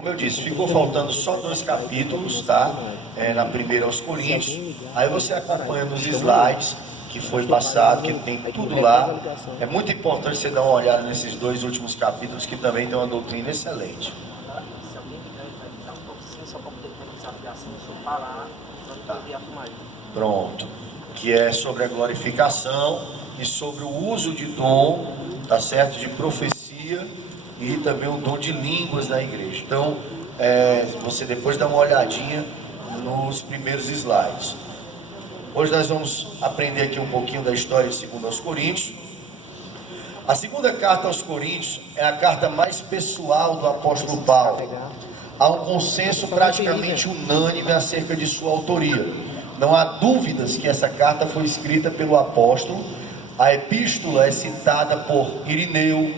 Como eu disse, ficou faltando só 2 capítulos, tá? Na primeira aos Coríntios. Aí você acompanha nos slides que foi passado, que tem tudo lá. É muito importante você dar uma olhada nesses 2 últimos capítulos, que também tem uma doutrina excelente. Pronto. Que é sobre a glorificação e sobre o uso de dom, tá certo? De profecia e também o dom de línguas na igreja. Então, você depois dá uma olhadinha nos primeiros slides. Hoje nós vamos aprender aqui um pouquinho da história de 2 aos Coríntios. A segunda carta aos Coríntios é a carta mais pessoal do apóstolo Paulo. Há um consenso praticamente unânime acerca de sua autoria. Não há dúvidas que essa carta foi escrita pelo apóstolo. A epístola é citada por Irineu,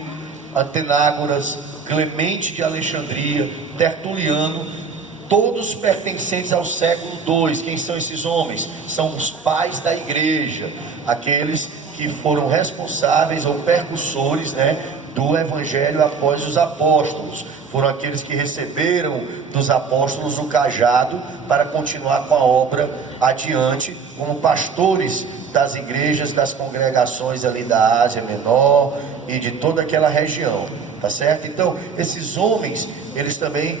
Antenágoras, Clemente de Alexandria, Tertuliano, todos pertencentes ao século II. Quem são esses homens? São os pais da igreja, aqueles que foram responsáveis ou percussores, do evangelho após os apóstolos. Foram aqueles que receberam dos apóstolos o cajado para continuar com a obra adiante, como pastores das igrejas, das congregações ali da Ásia Menor e de toda aquela região, tá certo? Então, esses homens, eles também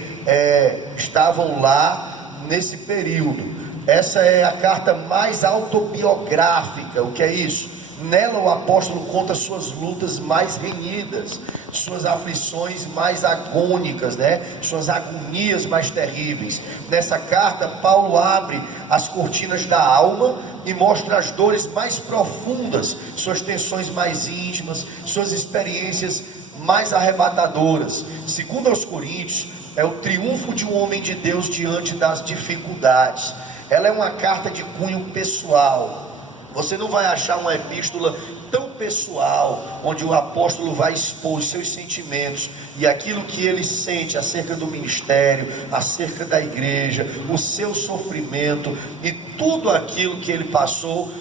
estavam lá nesse período. Essa é a carta mais autobiográfica. O que é isso? Nela o apóstolo conta suas lutas mais renhidas, suas aflições mais agônicas, suas agonias mais terríveis. Nessa carta, Paulo abre as cortinas da alma e mostra as dores mais profundas, suas tensões mais íntimas, suas experiências mais arrebatadoras. 2 aos Coríntios é o triunfo de um homem de Deus diante das dificuldades. Ela é uma carta de cunho pessoal. Você não vai achar uma epístola tão pessoal, onde o apóstolo vai expor os seus sentimentos e aquilo que ele sente acerca do ministério, acerca da igreja, o seu sofrimento e tudo aquilo que ele passou,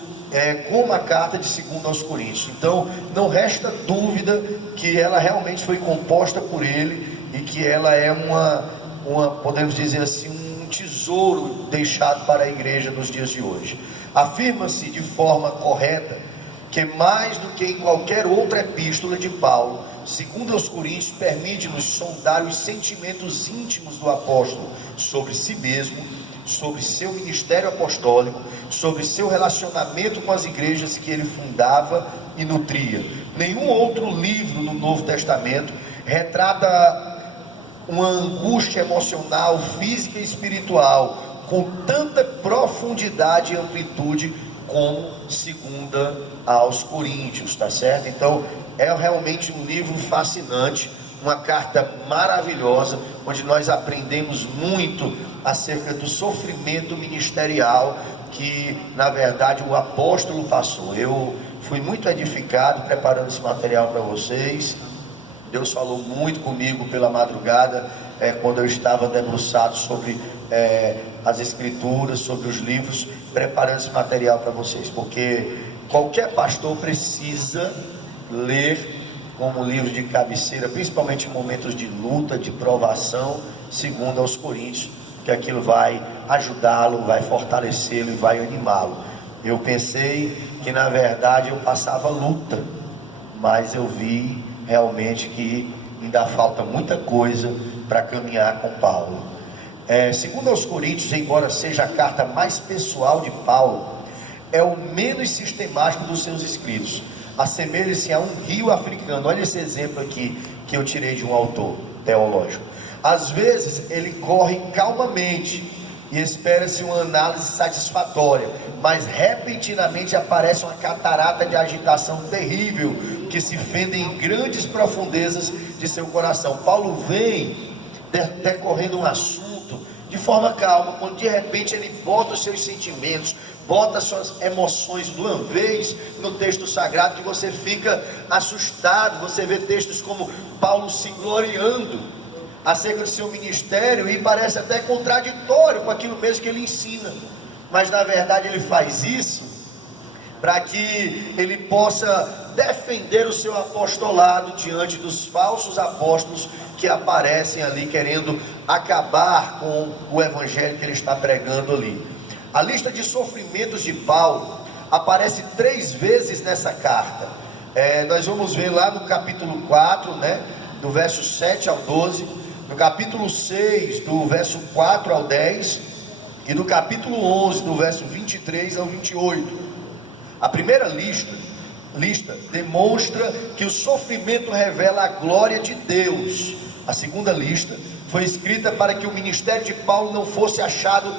como a carta de 2 aos Coríntios. Então, não resta dúvida que ela realmente foi composta por ele e que ela é podemos dizer assim, um tesouro deixado para a igreja nos dias de hoje. Afirma-se de forma correta que mais do que em qualquer outra epístola de Paulo, 2 aos Coríntios permite-nos sondar os sentimentos íntimos do apóstolo sobre si mesmo, sobre seu ministério apostólico, sobre seu relacionamento com as igrejas que ele fundava e nutria. Nenhum outro livro no Novo Testamento retrata uma angústia emocional, física e espiritual com tanta profundidade e amplitude como 2 aos Coríntios, tá certo? Então é realmente um livro fascinante, uma carta maravilhosa, onde nós aprendemos muito acerca do sofrimento ministerial que na verdade o apóstolo passou. Eu fui muito edificado preparando esse material para vocês. Deus falou muito comigo pela madrugada, quando eu estava debruçado sobre as escrituras, sobre os livros, preparando esse material para vocês, porque qualquer pastor precisa ler como livro de cabeceira, principalmente em momentos de luta, de provação, 2 aos Coríntios, que aquilo vai ajudá-lo, vai fortalecê-lo e vai animá-lo. Eu pensei que na verdade eu passava luta, mas eu vi realmente que ainda falta muita coisa para caminhar com Paulo. 2 aos Coríntios, embora seja a carta mais pessoal de Paulo, é o menos sistemático dos seus escritos. Assemelha-se a um rio africano. Olha esse exemplo aqui que eu tirei de um autor teológico. Às vezes ele corre calmamente e espera-se uma análise satisfatória, mas repentinamente aparece uma catarata de agitação terrível que se fende em grandes profundezas de seu coração. Paulo vem decorrendo um assunto de forma calma, quando de repente ele bota os seus sentimentos, bota as suas emoções de uma vez no texto sagrado, que você fica assustado. Você vê textos como Paulo se gloriando acerca do seu ministério, e parece até contraditório com aquilo mesmo que ele ensina, mas na verdade ele faz isso para que ele possa defender o seu apostolado diante dos falsos apóstolos que aparecem ali querendo acabar com o evangelho que ele está pregando ali. A lista de sofrimentos de Paulo aparece 3 vezes nessa carta. Nós vamos ver lá no capítulo 4, né, do verso 7 ao 12, no capítulo 6, do verso 4 ao 10, e no capítulo 11, do verso 23 ao 28. A primeira lista demonstra que o sofrimento revela a glória de Deus. A segunda lista foi escrita para que o ministério de Paulo não fosse achado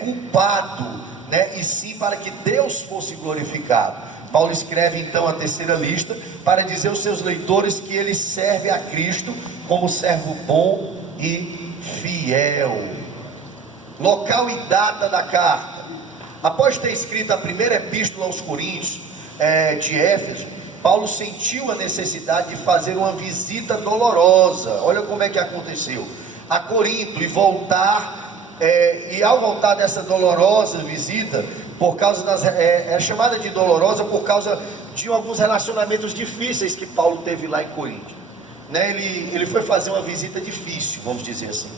culpado, né? E sim para que Deus fosse glorificado. Paulo escreve então a terceira lista para dizer aos seus leitores que ele serve a Cristo como servo bom e fiel. Local e data da carta. Após ter escrito a primeira epístola aos Coríntios, de Éfeso, Paulo sentiu a necessidade de fazer uma visita dolorosa. Olha como é que aconteceu: a Corinto, e ao voltar dessa dolorosa visita, por causa é chamada de dolorosa por causa de alguns relacionamentos difíceis que Paulo teve lá em Corinto, né? Ele foi fazer uma visita difícil, vamos dizer assim,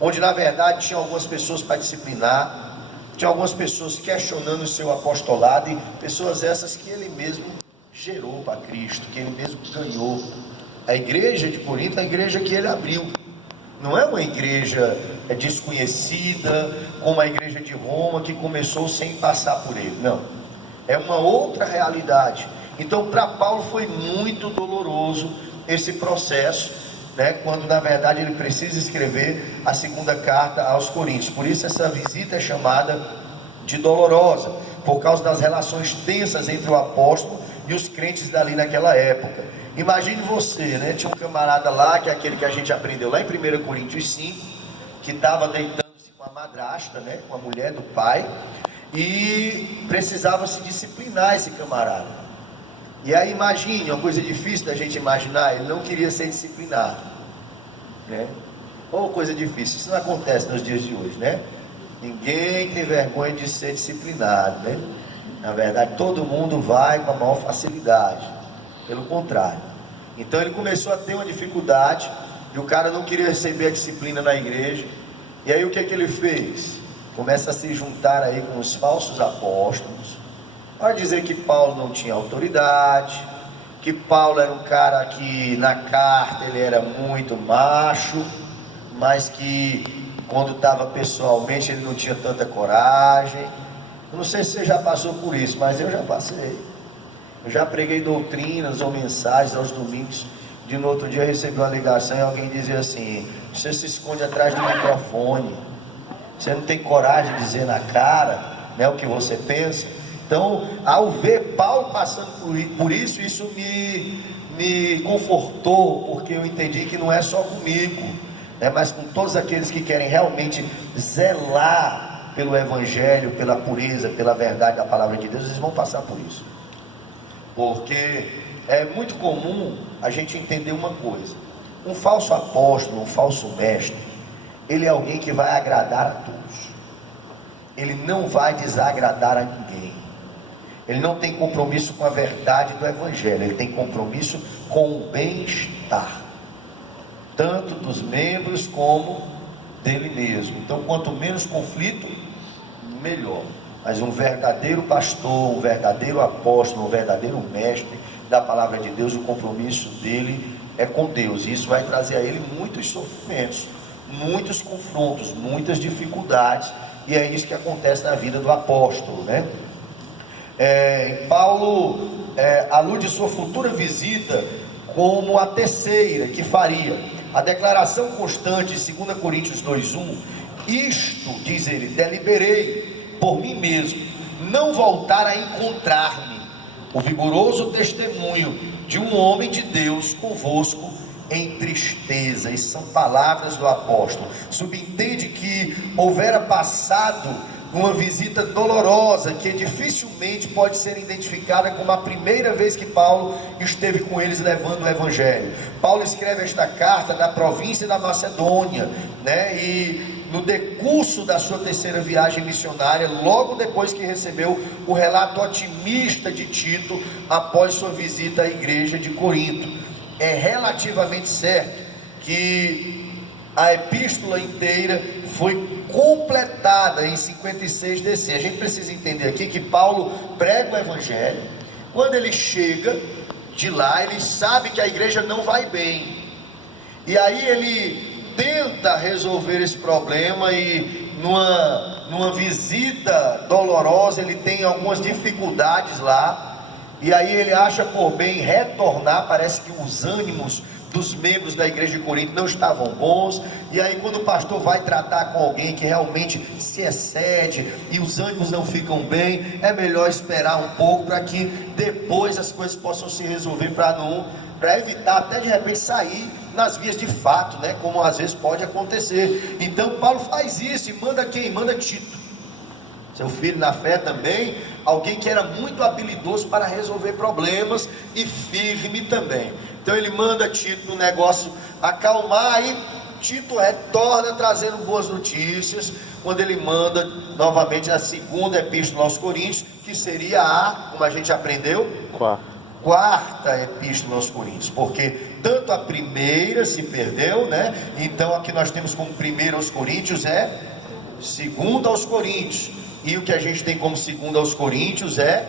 onde na verdade tinha algumas pessoas para disciplinar, tinha algumas pessoas questionando o seu apostolado, e pessoas essas que ele mesmo gerou para Cristo, que ele mesmo ganhou. A igreja de Corinto é a igreja que ele abriu, não é uma igreja desconhecida como a igreja de Roma, que começou sem passar por ele. Não, é uma outra realidade. Então para Paulo foi muito doloroso esse processo, né, quando na verdade ele precisa escrever a segunda carta aos Coríntios. Por isso essa visita é chamada de dolorosa, por causa das relações tensas entre o apóstolo e os crentes dali naquela época. Imagine você, né, tinha um camarada lá, que é aquele que a gente aprendeu lá em 1 Coríntios 5, que estava deitando-se com a madrasta, né, com a mulher do pai, e precisava se disciplinar esse camarada. E aí imagine, uma coisa difícil da gente imaginar, ele não queria ser disciplinado, né? Ou coisa difícil, isso não acontece nos dias de hoje, né? Ninguém tem vergonha de ser disciplinado, né? Na verdade todo mundo vai com a maior facilidade, pelo contrário. Então ele começou a ter uma dificuldade, e o cara não queria receber a disciplina na igreja. E aí o que é que ele fez? Começa a se juntar aí com os falsos apóstolos, para dizer que Paulo não tinha autoridade, que Paulo era um cara que na carta ele era muito macho, mas que quando estava pessoalmente ele não tinha tanta coragem. Eu não sei se você já passou por isso, mas eu já passei. Eu já preguei doutrinas ou mensagens aos domingos, de no outro dia eu recebi uma ligação e alguém dizia assim: você se esconde atrás do microfone, você não tem coragem de dizer na cara, né, o que você pensa. Então, ao ver Paulo passando por isso, isso me confortou, porque eu entendi que não é só comigo, né, mas com todos aqueles que querem realmente zelar pelo evangelho, pela pureza, pela verdade da palavra de Deus, eles vão passar por isso. Porque é muito comum a gente entender uma coisa: um falso apóstolo, um falso mestre, ele é alguém que vai agradar a todos, ele não vai desagradar a ninguém. Ele não tem compromisso com a verdade do evangelho, ele tem compromisso com o bem-estar, tanto dos membros como dele mesmo. Então quanto menos conflito, melhor. Mas um verdadeiro pastor, um verdadeiro apóstolo, um verdadeiro mestre da palavra de Deus, o compromisso dele é com Deus, e isso vai trazer a ele muitos sofrimentos, muitos confrontos, muitas dificuldades, e é isso que acontece na vida do apóstolo, né? Paulo alude sua futura visita como a terceira que faria. A declaração constante de 2 Coríntios 2:1: isto, diz ele, deliberei por mim mesmo, não voltar a encontrar-me, o vigoroso testemunho de um homem de Deus convosco em tristeza. E são palavras do apóstolo. Subentende que houvera passado uma visita dolorosa, que dificilmente pode ser identificada como a primeira vez que Paulo esteve com eles levando o evangelho. Paulo escreve esta carta da província da Macedônia, né? E no decurso da sua terceira viagem missionária, logo depois que recebeu o relato otimista de Tito após sua visita à igreja de Corinto. É relativamente certo que a epístola inteira foi completada em 56 DC. A gente precisa entender aqui que Paulo prega o evangelho. Quando ele chega de lá, ele sabe que a igreja não vai bem, e aí ele tenta resolver esse problema, e numa visita dolorosa ele tem algumas dificuldades lá, e aí ele acha por bem retornar. Parece que os ânimos dos membros da igreja de Corinto não estavam bons, e aí quando o pastor vai tratar com alguém que realmente se excede e os ânimos não ficam bem, é melhor esperar um pouco para que depois as coisas possam se resolver, para evitar até de repente sair nas vias de fato, né, como às vezes pode acontecer. Então Paulo faz isso e manda quem? Manda Tito, seu filho na fé também, alguém que era muito habilidoso para resolver problemas e firme também. Então ele manda Tito no negócio acalmar, e Tito retorna trazendo boas notícias, quando ele manda novamente a segunda epístola aos Coríntios, que seria como a gente aprendeu, quarta epístola aos Coríntios, porque tanto a primeira se perdeu, né? Então aqui nós temos como primeira aos Coríntios é segunda aos Coríntios, e o que a gente tem como segunda aos Coríntios é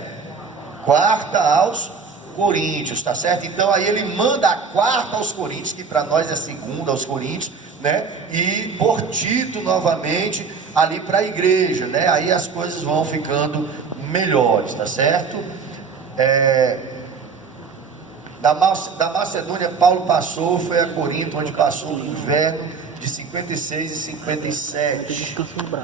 quarta aos Coríntios, tá certo? Então aí ele manda a quarta aos Coríntios, que para nós é segunda aos Coríntios, né? E por Tito novamente ali para a igreja, né? Aí as coisas vão ficando melhores, tá certo? Da Macedônia Paulo passou, foi a Corinto, onde passou o inverno de 56 e 57.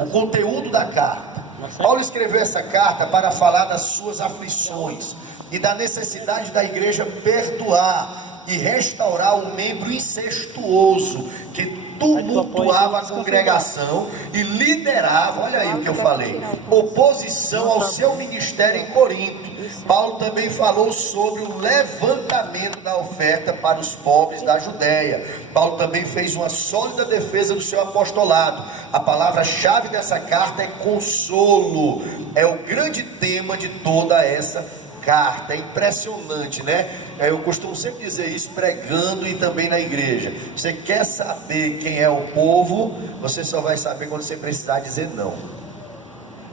O conteúdo da carta: Paulo escreveu essa carta para falar das suas aflições e da necessidade da igreja perdoar e restaurar o membro incestuoso que tumultuava a congregação e liderava, olha aí o que eu falei, oposição ao seu ministério em Corinto. Paulo também falou sobre o levantamento da oferta para os pobres da Judéia. Paulo também fez uma sólida defesa do seu apostolado. A palavra-chave dessa carta é consolo, é o grande tema de toda essa carta. É impressionante, né? Eu costumo sempre dizer isso pregando e também na igreja. Você quer saber quem é o povo, você só vai saber quando você precisar dizer não.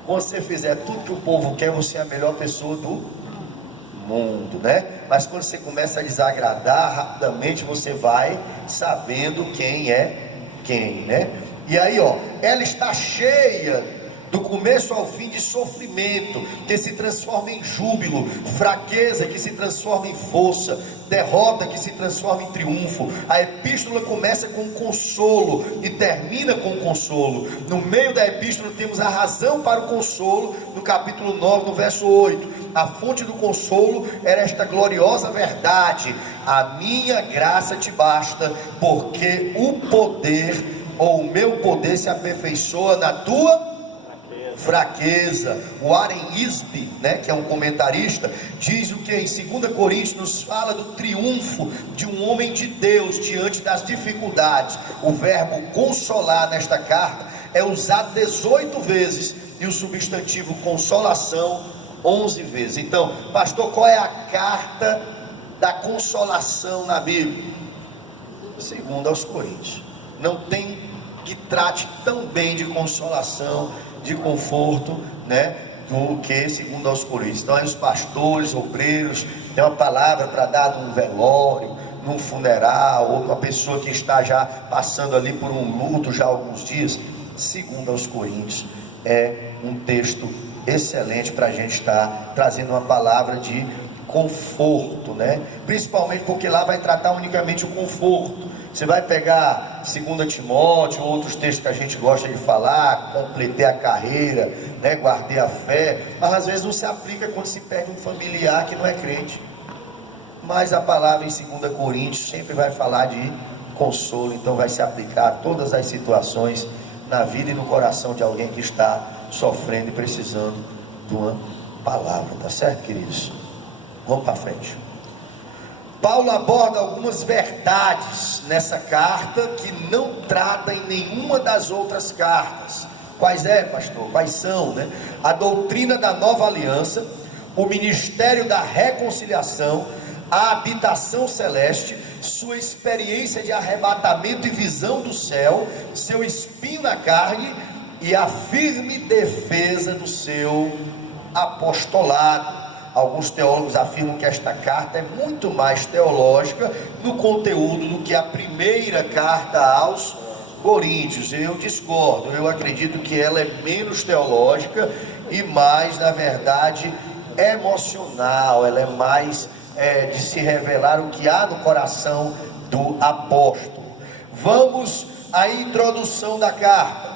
Quando você fizer tudo que o povo quer, você é a melhor pessoa do mundo, né? Mas quando você começa a desagradar, rapidamente você vai sabendo quem é quem, né? E aí, ela está cheia do começo ao fim de sofrimento, que se transforma em júbilo, fraqueza que se transforma em força, derrota que se transforma em triunfo. A epístola começa com consolo e termina com consolo. No meio da epístola temos a razão para o consolo, no capítulo 9, no verso 8. A fonte do consolo era esta gloriosa verdade: a minha graça te basta, porque o poder, ou o meu poder, se aperfeiçoa na tua fraqueza. O Warren Isby, né, que é um comentarista, diz o que em 2 Coríntios nos fala do triunfo de um homem de Deus diante das dificuldades. O verbo consolar nesta carta é usado 18 vezes e o substantivo consolação 11 vezes. Então, pastor, qual é a carta da consolação na Bíblia? 2 aos Coríntios. Não tem que trate tão bem de consolação, de conforto, né, do que 2 aos Coríntios. Então aí os pastores, obreiros, tem uma palavra para dar num velório, num funeral, ou uma pessoa que está já passando ali por um luto já há alguns dias. 2 aos Coríntios é um texto excelente para a gente estar trazendo uma palavra de conforto, né? Principalmente porque lá vai tratar unicamente o conforto. Você vai pegar 2 Timóteo, outros textos que a gente gosta de falar, completei a carreira, né? Guardei a fé, mas às vezes não se aplica quando se perde um familiar que não é crente. Mas a palavra em 2 Coríntios sempre vai falar de consolo, então vai se aplicar a todas as situações na vida e no coração de alguém que está sofrendo e precisando de uma palavra, tá certo, queridos? Vamos para frente. Paulo aborda algumas verdades nessa carta que não trata em nenhuma das outras cartas. Quais é, pastor? Quais são, né? A doutrina da nova aliança, o ministério da reconciliação, a habitação celeste, sua experiência de arrebatamento e visão do céu, seu espinho na carne e a firme defesa do seu apostolado. Alguns teólogos afirmam que esta carta é muito mais teológica no conteúdo do que a primeira carta aos Coríntios. Eu discordo, eu acredito que ela é menos teológica e mais, na verdade, emocional. Ela é mais de se revelar o que há no coração do apóstolo. Vamos à introdução da carta.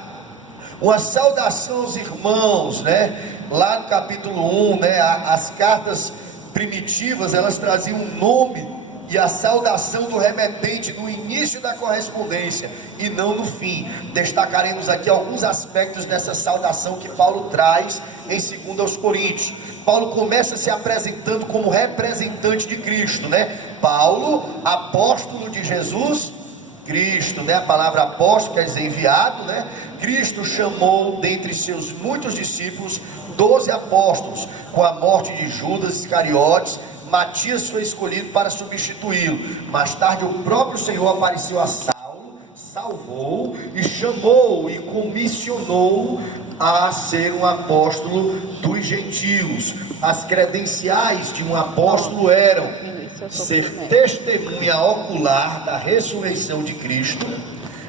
Uma saudação aos irmãos, né? Lá no capítulo 1, né? As cartas primitivas, elas traziam um nome e a saudação do remetente no início da correspondência e não no fim. Destacaremos aqui alguns aspectos dessa saudação que Paulo traz em 2 aos Coríntios. Paulo começa se apresentando como representante de Cristo, né? Paulo, apóstolo de Jesus Cristo, né? A palavra apóstolo quer dizer enviado, né? Cristo chamou dentre seus muitos discípulos 12 apóstolos. Com a morte de Judas Iscariotes, Matias foi escolhido para substituí-lo. Mais tarde o próprio Senhor apareceu a Saulo, salvou e chamou e comissionou a ser um apóstolo dos gentios. As credenciais de um apóstolo eram ser testemunha ocular da ressurreição de Cristo,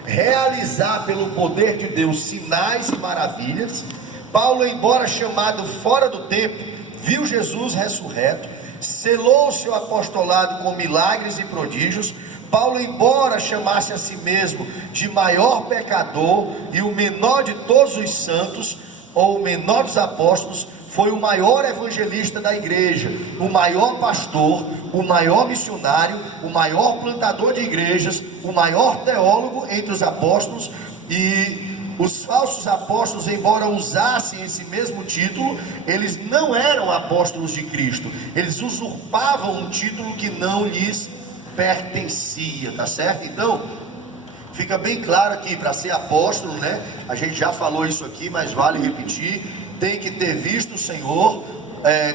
realizar pelo poder de Deus sinais e maravilhas. Paulo, embora chamado fora do tempo, viu Jesus ressurreto, selou seu apostolado com milagres e prodígios. Paulo, embora chamasse a si mesmo de maior pecador e o menor de todos os santos, ou o menor dos apóstolos, foi o maior evangelista da igreja, o maior pastor, o maior missionário, o maior plantador de igrejas, o maior teólogo entre os apóstolos. E os falsos apóstolos, embora usassem esse mesmo título, eles não eram apóstolos de Cristo, eles usurpavam um título que não lhes pertencia, tá certo? Então, fica bem claro aqui, para ser apóstolo, né? A gente já falou isso aqui, mas vale repetir: tem que ter visto o Senhor,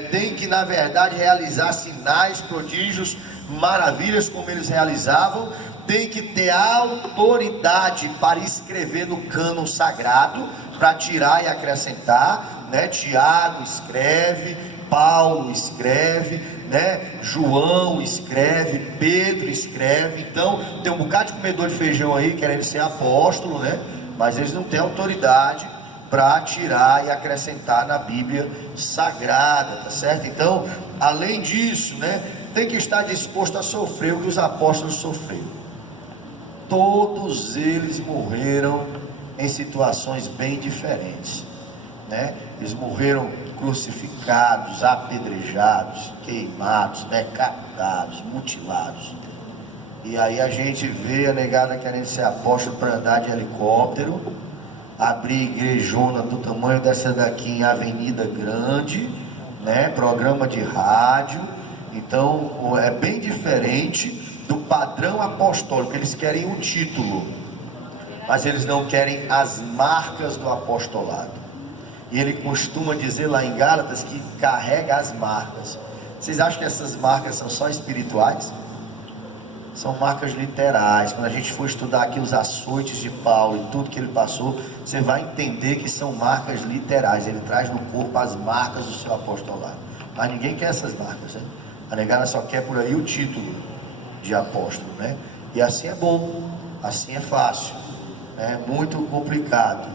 tem que, na verdade, realizar sinais, prodígios, maravilhas como eles realizavam, tem que ter autoridade para escrever no cânon sagrado, para tirar e acrescentar, né? Tiago escreve, Paulo escreve, né? João escreve, Pedro escreve. Então tem um bocado de comedor de feijão aí querendo ser apóstolo, né? Mas eles não têm autoridade para tirar e acrescentar na Bíblia Sagrada, tá certo? Então, além disso, né, tem que estar disposto a sofrer o que os apóstolos sofreram. Todos eles morreram em situações bem diferentes, né? Eles morreram crucificados, apedrejados, queimados, decapitados, mutilados. E aí a gente vê a negada querendo ser apóstolo para andar de helicóptero, abrir igrejona do tamanho dessa daqui em avenida grande, né? Programa de rádio. Então é bem diferente do padrão apostólico. Eles querem um título, mas eles não querem as marcas do apostolado. E ele costuma dizer lá em Gálatas que carrega as marcas. Vocês acham que essas marcas são só espirituais? São marcas literais. Quando a gente for estudar aqui os açoites de Paulo e tudo que ele passou, você vai entender que são marcas literais. Ele traz no corpo as marcas do seu apostolado. Mas ninguém quer essas marcas, né? A negada só quer por aí o título de apóstolo, né? E assim é bom, assim é fácil, é muito complicado.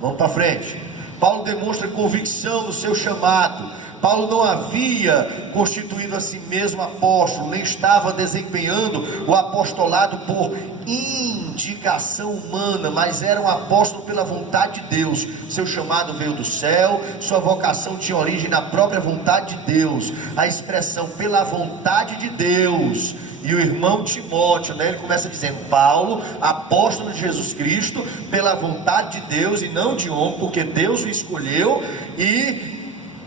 Vamos para frente. Paulo demonstra convicção no seu chamado. Paulo não havia constituído a si mesmo apóstolo, nem estava desempenhando o apostolado por indicação humana, mas era um apóstolo pela vontade de Deus. Seu chamado veio do céu, sua vocação tinha origem na própria vontade de Deus. A expressão pela vontade de Deus. E o irmão Timóteo, né, ele começa dizendo: Paulo, apóstolo de Jesus Cristo, pela vontade de Deus e não de homem, porque Deus o escolheu e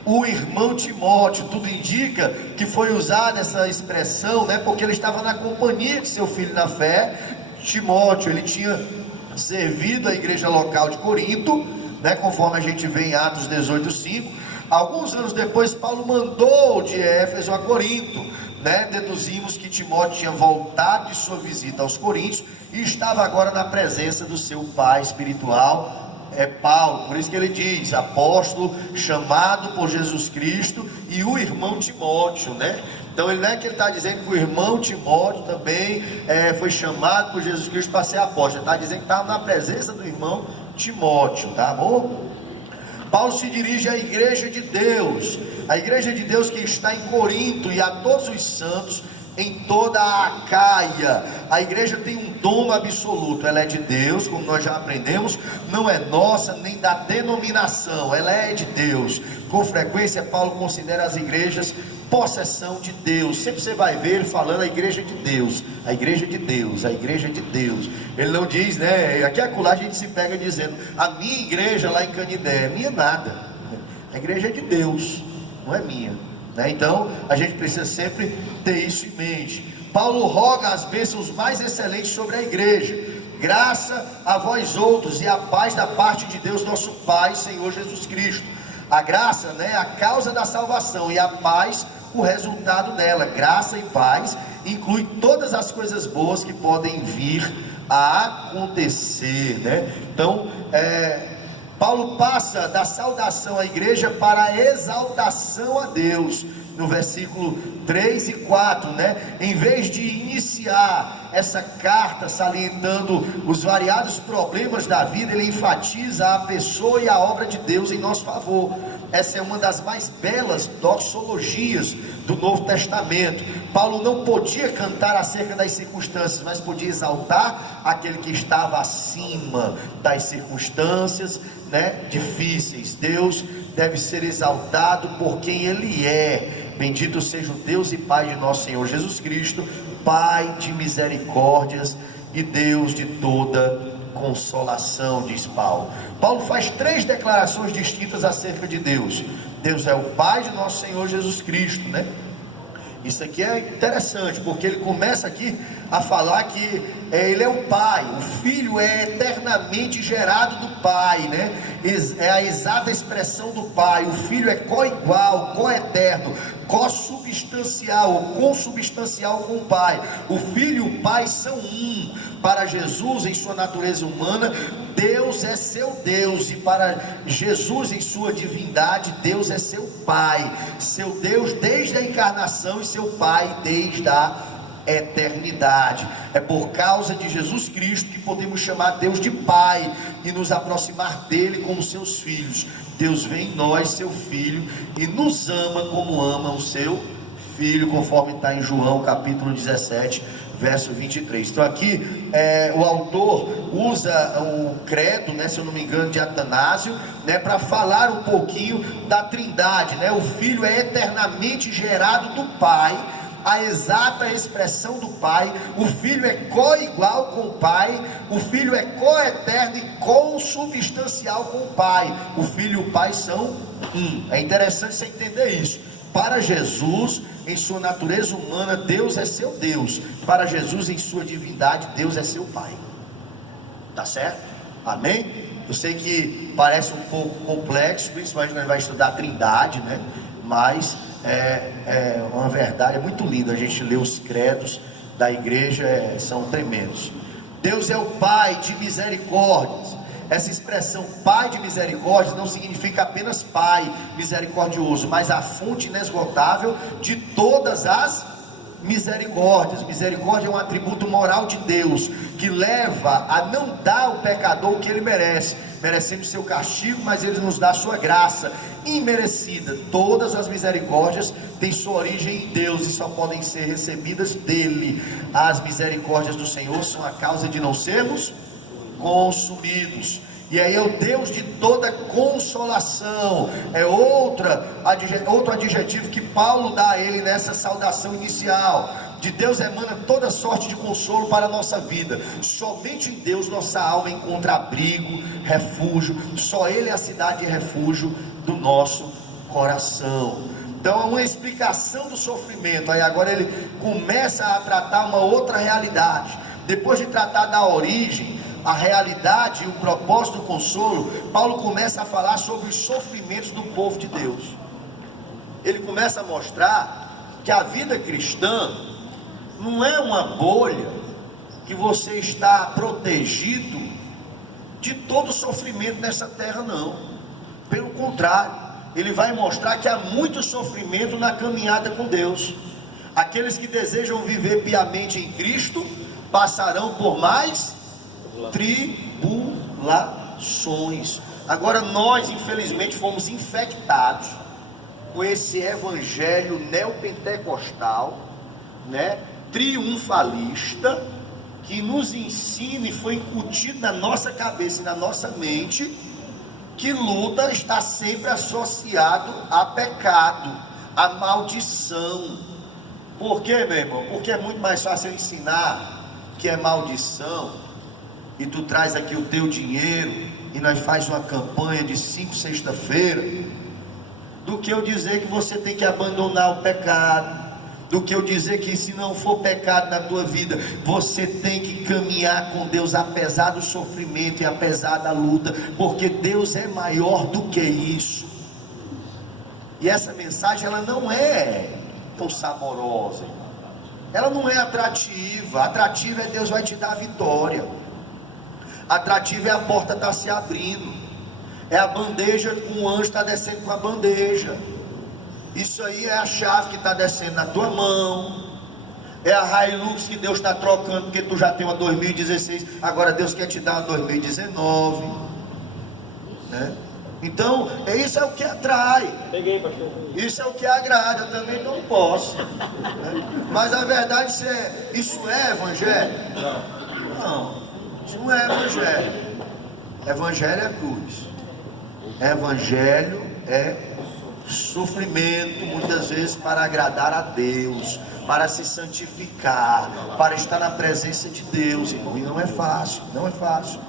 o irmão Timóteo. Tudo indica que foi usada essa expressão, né, porque ele estava na companhia de seu filho na fé. Timóteo, ele tinha servido a igreja local de Corinto, né, conforme a gente vê em Atos 18:5. Alguns anos depois, Paulo mandou de Éfeso a Corinto, né? Deduzimos que Timóteo tinha voltado de sua visita aos Coríntios e estava agora na presença do seu pai espiritual, Paulo. Por isso que ele diz, apóstolo, chamado por Jesus Cristo, e o irmão Timóteo, né? Então ele não é que ele está dizendo que o irmão Timóteo também foi chamado por Jesus Cristo para ser apóstolo. Ele está dizendo que estava na presença do irmão Timóteo, tá bom? Paulo se dirige à igreja de Deus, a igreja de Deus que está em Corinto, e a todos os santos em toda a Acaia. A igreja tem um dom absoluto, ela é de Deus, como nós já aprendemos, não é nossa nem da denominação, ela é de Deus. Com frequência Paulo considera as igrejas possessão de Deus. Sempre você vai ver ele falando a igreja de Deus, a igreja de Deus, a igreja de Deus. Ele não diz, né, aqui acolá a gente se pega dizendo, a minha igreja lá em Canidé, minha nada, a igreja é de Deus, não é minha, né? Então a gente precisa sempre ter isso em mente. Paulo roga as bênçãos mais excelentes sobre a igreja. Graça a vós outros e a paz da parte de Deus nosso Pai, Senhor Jesus Cristo. A graça, né, a causa da salvação, e a paz, o resultado dela. Graça e paz inclui todas as coisas boas que podem vir a acontecer, né? Então, Paulo passa da saudação à igreja para a exaltação a Deus, no versículo 3 e 4, né? Em vez de iniciar essa carta salientando os variados problemas da vida, ele enfatiza a pessoa e a obra de Deus em nosso favor. Essa é uma das mais belas doxologias do Novo Testamento. Paulo não podia cantar acerca das circunstâncias, mas podia exaltar aquele que estava acima das circunstâncias, né, difíceis. Deus deve ser exaltado por quem Ele é. Bendito seja o Deus e Pai de nosso Senhor Jesus Cristo, Pai de misericórdias e Deus de toda consolação, diz Paulo. Paulo faz 3 declarações distintas acerca de Deus. Deus é o Pai de nosso Senhor Jesus Cristo, né? Isso aqui é interessante, porque ele começa aqui a falar que ele é o Pai, o Filho é eternamente gerado do Pai, né? É a exata expressão do Pai. O Filho é co-igual, co-eterno, co-substancial ou consubstancial com o Pai. O Filho e o Pai são um. Para Jesus, em sua natureza humana, Deus é seu Deus, e para Jesus, em sua divindade, Deus é seu Pai, seu Deus desde a encarnação e seu Pai desde a eternidade. É por causa de Jesus Cristo que podemos chamar Deus de Pai e nos aproximar dele como seus filhos. Deus vê em nós seu Filho e nos ama como ama o seu Filho, conforme está em João capítulo 17, verso 23. Então aqui o autor usa o credo, né, se eu não me engano, de Atanásio, né, para falar um pouquinho da trindade, né? O Filho é eternamente gerado do Pai, a exata expressão do Pai. O Filho é co-igual com o Pai. O Filho é co-eterno e consubstancial com o Pai. O Filho e o Pai são um. É interessante você entender isso. Para Jesus, em sua natureza humana, Deus é seu Deus. Para Jesus, em sua divindade, Deus é seu Pai. Tá certo? Amém? Eu sei que parece um pouco complexo, principalmente quando a gente vai estudar a Trindade, né? Mas é uma verdade, é muito lindo a gente ler os credos da igreja, são tremendos. Deus é o Pai de misericórdias. Essa expressão Pai de misericórdias não significa apenas Pai misericordioso, mas a fonte inesgotável de todas as misericórdias. Misericórdia é um atributo moral de Deus, que leva a não dar ao pecador o que ele merece. Merecemos seu castigo, mas ele nos dá sua graça imerecida. Todas as misericórdias têm sua origem em Deus e só podem ser recebidas dele. As misericórdias do Senhor são a causa de não sermos consumidos. E aí é o Deus de toda consolação. É outro adjetivo que Paulo dá a ele nessa saudação inicial. De Deus emana toda sorte de consolo para a nossa vida. Somente em Deus nossa alma encontra abrigo, refúgio. Só Ele é a cidade e refúgio do nosso coração. Então, é uma explicação do sofrimento. Aí agora ele começa a tratar uma outra realidade. Depois de tratar da origem, a realidade e o propósito do consolo, Paulo começa a falar sobre os sofrimentos do povo de Deus. Ele começa a mostrar que a vida cristã não é uma bolha que você está protegido de todo sofrimento nessa terra, não. Pelo contrário, ele vai mostrar que há muito sofrimento na caminhada com Deus. Aqueles que desejam viver piamente em Cristo passarão por mais tribulações. Agora nós, infelizmente, fomos infectados com esse evangelho neopentecostal, né, triunfalista, que nos ensina e foi incutido na nossa cabeça e na nossa mente que luta está sempre associado a pecado, a maldição. Por quê, meu irmão? Porque é muito mais fácil eu ensinar que é maldição e tu traz aqui o teu dinheiro e nós faz uma campanha de 5 sexta-feira, do que eu dizer que você tem que abandonar o pecado, do que eu dizer que se não for pecado na tua vida, você tem que caminhar com Deus apesar do sofrimento e apesar da luta, porque Deus é maior do que isso. E essa mensagem, ela não é tão saborosa, ela não é atrativa. Atrativa é Deus vai te dar a vitória, atrativa é a porta está se abrindo, é a bandeja, um anjo está descendo com a bandeja. Isso aí é a chave que está descendo na tua mão, é a Hilux que Deus está trocando, porque tu já tem uma 2016, agora Deus quer te dar uma 2019, né? Então, isso é o que atrai, isso é o que agrada. Eu também não posso, né? Mas a verdade isso é evangelho? Não, isso não é evangelho. Evangelho é cruz, evangelho é sofrimento, muitas vezes para agradar a Deus, para se santificar, para estar na presença de Deus, irmão. E não é fácil, não é fácil.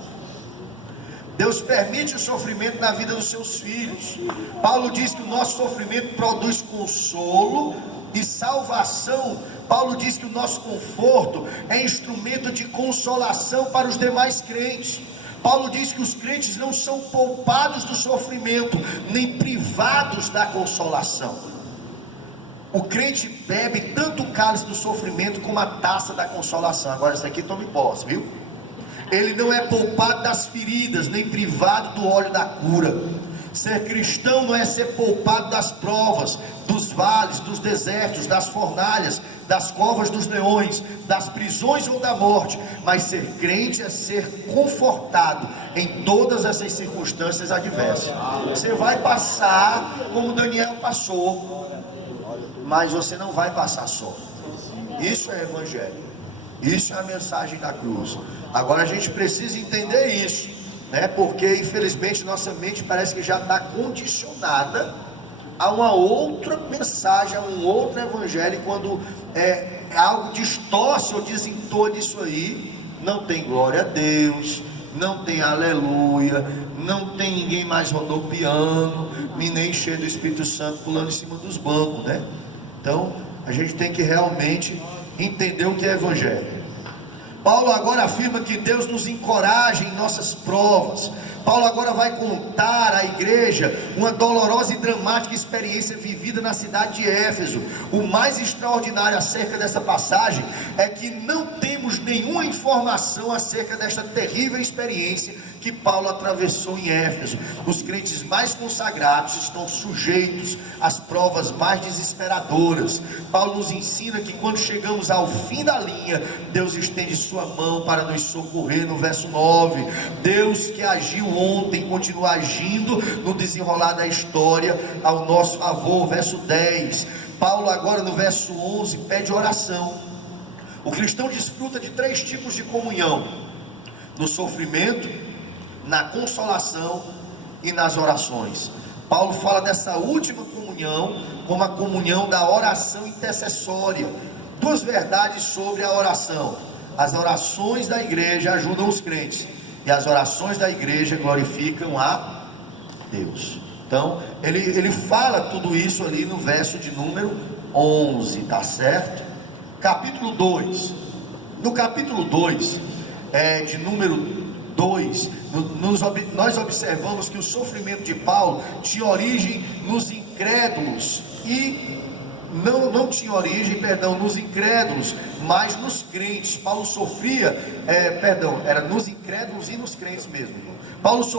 Deus permite o sofrimento na vida dos seus filhos. Paulo diz que o nosso sofrimento produz consolo e salvação. Paulo diz que o nosso conforto é instrumento de consolação para os demais crentes. Paulo diz que os crentes não são poupados do sofrimento, nem privados da consolação. O crente bebe tanto o cálice do sofrimento como a taça da consolação. Agora isso aqui tome posse, viu? Ele não é poupado das feridas, nem privado do óleo da cura. Ser cristão não é ser poupado das provas, dos vales, dos desertos, das fornalhas, das covas dos leões, das prisões ou da morte. Mas ser crente é ser confortado em todas essas circunstâncias adversas. Você vai passar como Daniel passou, mas você não vai passar só. Isso é evangelho, isso é a mensagem da cruz. Agora a gente precisa entender isso, né? Porque infelizmente nossa mente parece que já está condicionada a uma outra mensagem, a um outro evangelho. E quando algo distorce ou desentoa disso aí, não tem glória a Deus, não tem aleluia, não tem ninguém mais rodopiando, e nem cheio do Espírito Santo pulando em cima dos bancos, né? Então a gente tem que realmente entender o que é evangelho. Paulo agora afirma que Deus nos encoraja em nossas provas. Paulo agora vai contar à igreja uma dolorosa e dramática experiência vivida na cidade de Éfeso. O mais extraordinário acerca dessa passagem é que não temos nenhuma informação acerca desta terrível experiência que Paulo atravessou em Éfeso. Os crentes mais consagrados estão sujeitos às provas mais desesperadoras. Paulo nos ensina que quando chegamos ao fim da linha, Deus estende sua mão para nos socorrer. No verso 9, Deus que agiu ontem continua agindo no desenrolar da história ao nosso favor. Verso 10, Paulo agora no verso 11 pede oração. O cristão desfruta de 3 tipos de comunhão: no sofrimento, na consolação e nas orações. Paulo fala dessa última comunhão como a comunhão da oração intercessória. 2 verdades sobre a oração: as orações da igreja ajudam os crentes, e as orações da igreja glorificam a Deus. Então, ele fala tudo isso ali no verso de número 11, tá certo? Capítulo 2. No capítulo 2, de número 2, nós observamos que o sofrimento de Paulo tinha origem nos incrédulos e não tinha origem, nos incrédulos, mas nos crentes. Paulo sofria, era nos incrédulos e nos crentes mesmo. Paulo